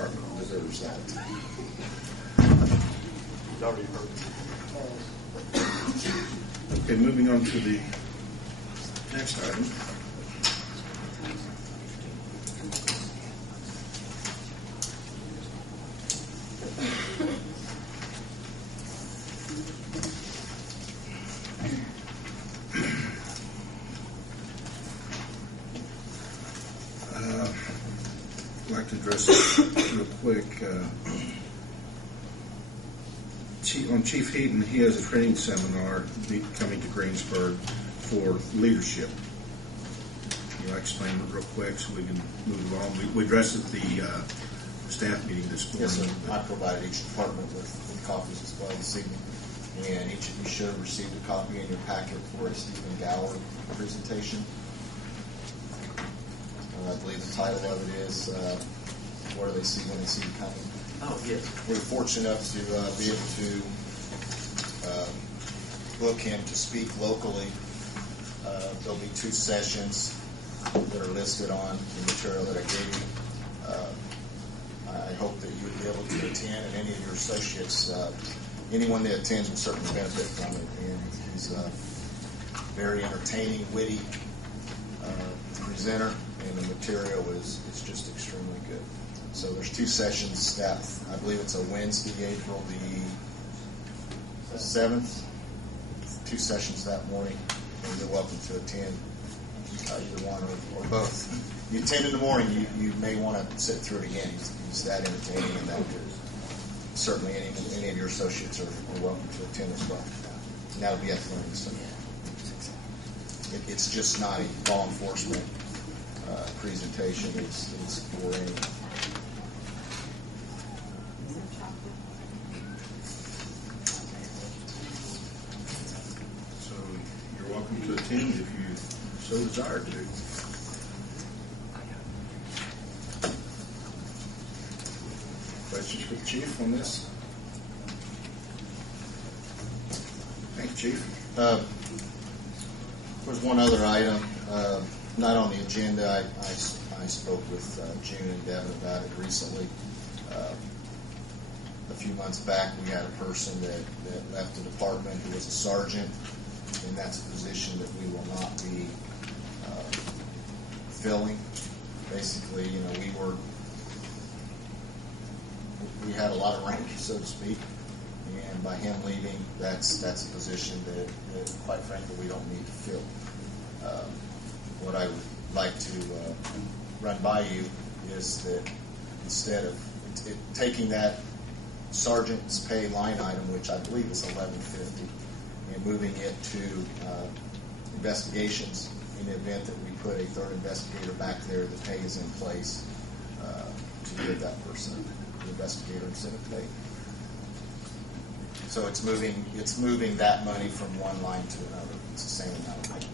department deserves that. You've already heard. Okay, moving on to the next item. I'd like to address this real quick. On Chief Heaton, he has a training seminar coming to Greensburg for leadership. Can you explain it real quick so we can move along? We addressed it at the staff meeting this morning. Yes, sir. I provided each department with copies as well this evening, and each of you should have received a copy in your packet for a Stephen Gower presentation. I believe the title of it is "What Do They See When They See You Coming?" Oh, yes. We're fortunate enough to be able to book him to speak locally. There'll be 2 sessions that are listed on the material that I gave you. I hope that you would be able to attend, and any of your associates, anyone that attends will certainly benefit from it. And he's a very entertaining, witty presenter, and the material is just extremely good. So there's 2 sessions that, I believe it's a Wednesday, April the 7th. 2 sessions that morning, and you're welcome to attend either one or both. You attend in the morning, you may want to sit through it again. He's that entertaining and that good. Certainly any of your associates are welcome to attend as well. And that'll be at the learning center. It's just not a law enforcement presentation. It's for any. So you're welcome to attend if you so desire to. Questions for the Chief on this? Thank you, Chief. There's one other item, not on the agenda. I spoke with June and Devin about it recently. A few months back, we had a person that left the department who was a sergeant, and that's a position that we will not be filling. Basically, we had a lot of rank, so to speak, and by him leaving, that's a position that quite frankly, we don't need to fill. What I would like to run by you is that instead of taking that sergeant's pay line item, which I believe is $11.50, and moving it to investigations, in the event that we put a 3rd investigator back there, the pay is in place to give that person the investigator incentive pay. So it's moving that money from one line to another. It's the same amount of money.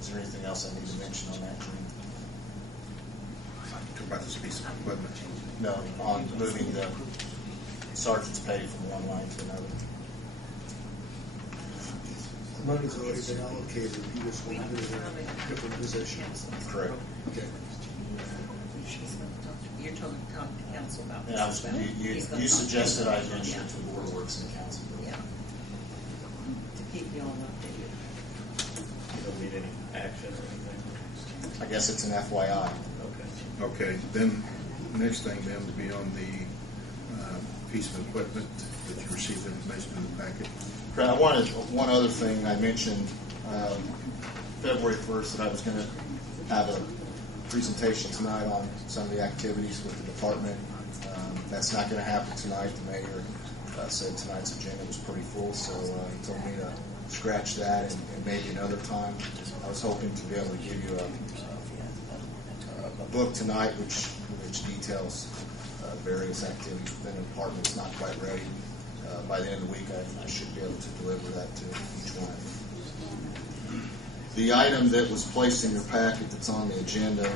Is there anything else I need to mention on that, June? Talk about this piece of equipment. No, on moving the sergeant's pay from one line to another. The money's already been allocated. You just want to do it in a different position. Correct. Okay. You're talking to council about And this. you suggested I mention it to the Board of Works and Council. Yeah. To keep you all updated. You don't need any action or anything? I guess it's an FYI. Okay. Okay, then the next thing then to be on the piece of equipment that you received information in the packet. I wanted one other thing. I mentioned February 1st that I was going to have a presentation tonight on some of the activities with the department. That's not going to happen tonight. The mayor said tonight's agenda was pretty full, so he told me to scratch that and maybe another time. I was hoping to be able to give you a book tonight which details various activities within the department. It's not quite ready. By the end of the week, I should be able to deliver that to each one of you. The item that was placed in your packet that's on the agenda,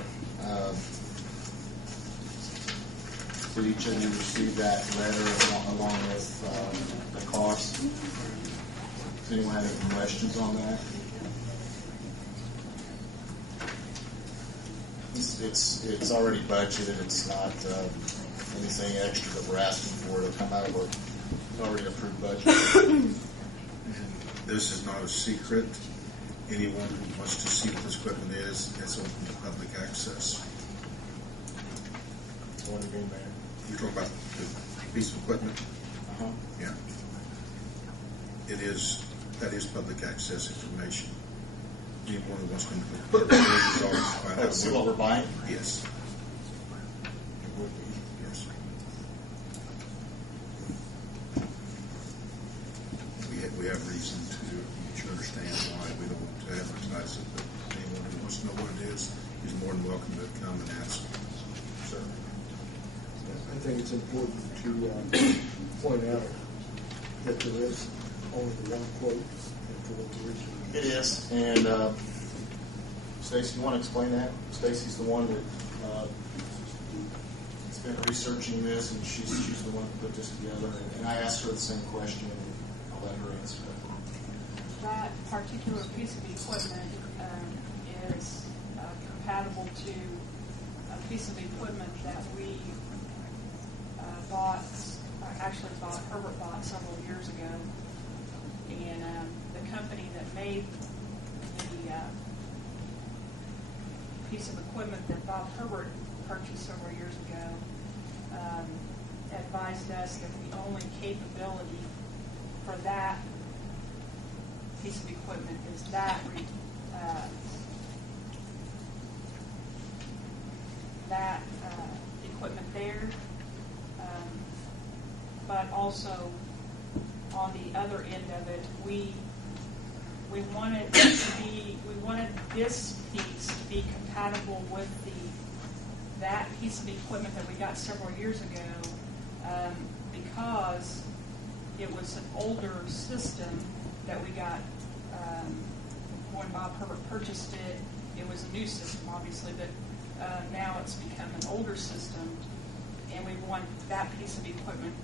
for each of you received that letter along with the cost. Does anyone have any questions on that? it's already budgeted. It's not anything extra that we're asking for. It'll come out of our already approved budget. This is not a secret. Anyone who wants to see what this equipment is, it's open to public access. What do you mean, Mayor? You're talking about the piece of equipment? Uh-huh. Yeah. That is public access information. Anyone who wants to put it in his office, find out. See what we're buying? Yes. It would be. Yes. We have reason to understand why we don't want to advertise it, but anyone who wants to know what it is more than welcome to come and ask. Sure. I think it's important to point out that there is only the one quote and for what the original. It is, and Stacy, you want to explain that? Stacy's the one that has been researching this, and she's the one who put this together. And I asked her the same question, and I'll let her answer it. That particular piece of equipment is compatible to a piece of equipment that we Herbert bought several years ago. And the company that made the piece of equipment that Bob Herbert purchased several years ago advised us that the only capability for that piece of equipment is that equipment there, but also on the other end of it, we wanted this piece to be compatible with that piece of equipment that we got several years ago, because it was an older system that we got when Bob Herbert purchased it. It was a new system, obviously, but now it's become an older system, and we want that piece of equipment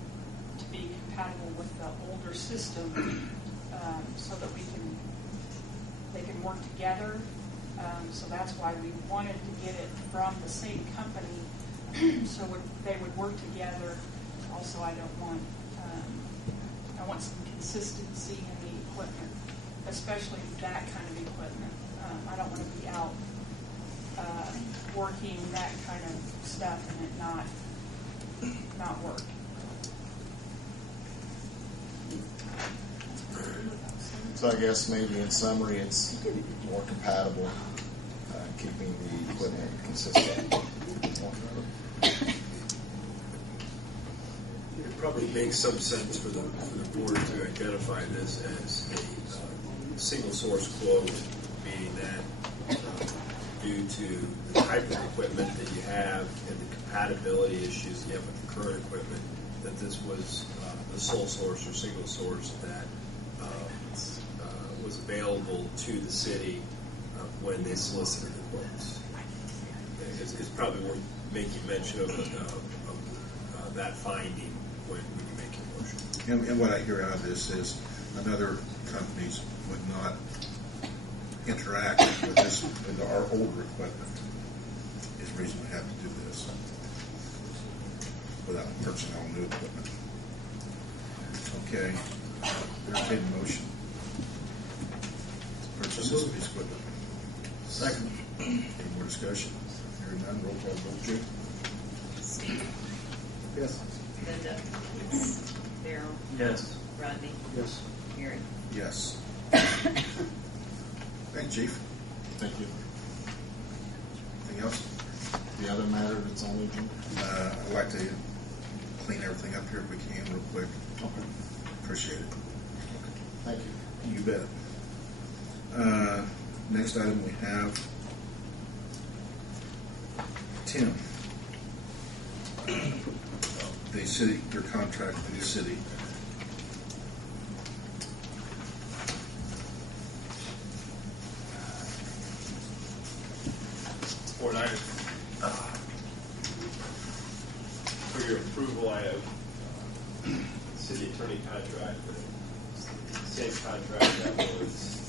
to be compatible with the older system, so that they can work together. So that's why we wanted to get it from the same company, so they would work together. Also, I want some consistency in the equipment, especially that kind of equipment. I don't want to be out working that kind of stuff and it not work. So I guess maybe in summary, it's more compatible, keeping the equipment consistent. It probably makes some sense for the board to identify this as a single source quote, meaning that due to the type of equipment that you have and the compatibility issues you have with the current equipment, that this was the sole source or single source that was available to the city when they solicited the quotes. It's probably worth making mention of that finding when you make your motion. And what I hear out of this is another companies would not interact with our older equipment. Is the reason we have to do this without purchasing all new equipment. Okay, entertain a motion. Purchase this piece of equipment. Second. Any more discussion? Hearing none, roll call vote, Jim. Steve, Yes. Linda, Darryl, Yes. Rodney, Yes. Gary. Yes. Thank you, Chief. Thank you. Anything else? The other matter that's on the agenda? I'd like to clean everything up here if we can real quick. Okay. Appreciate it. Thank you. You bet. Next item we have Tim. The city, your contract with the city. Board item. For your approval, I have city attorney contract, the same contract that was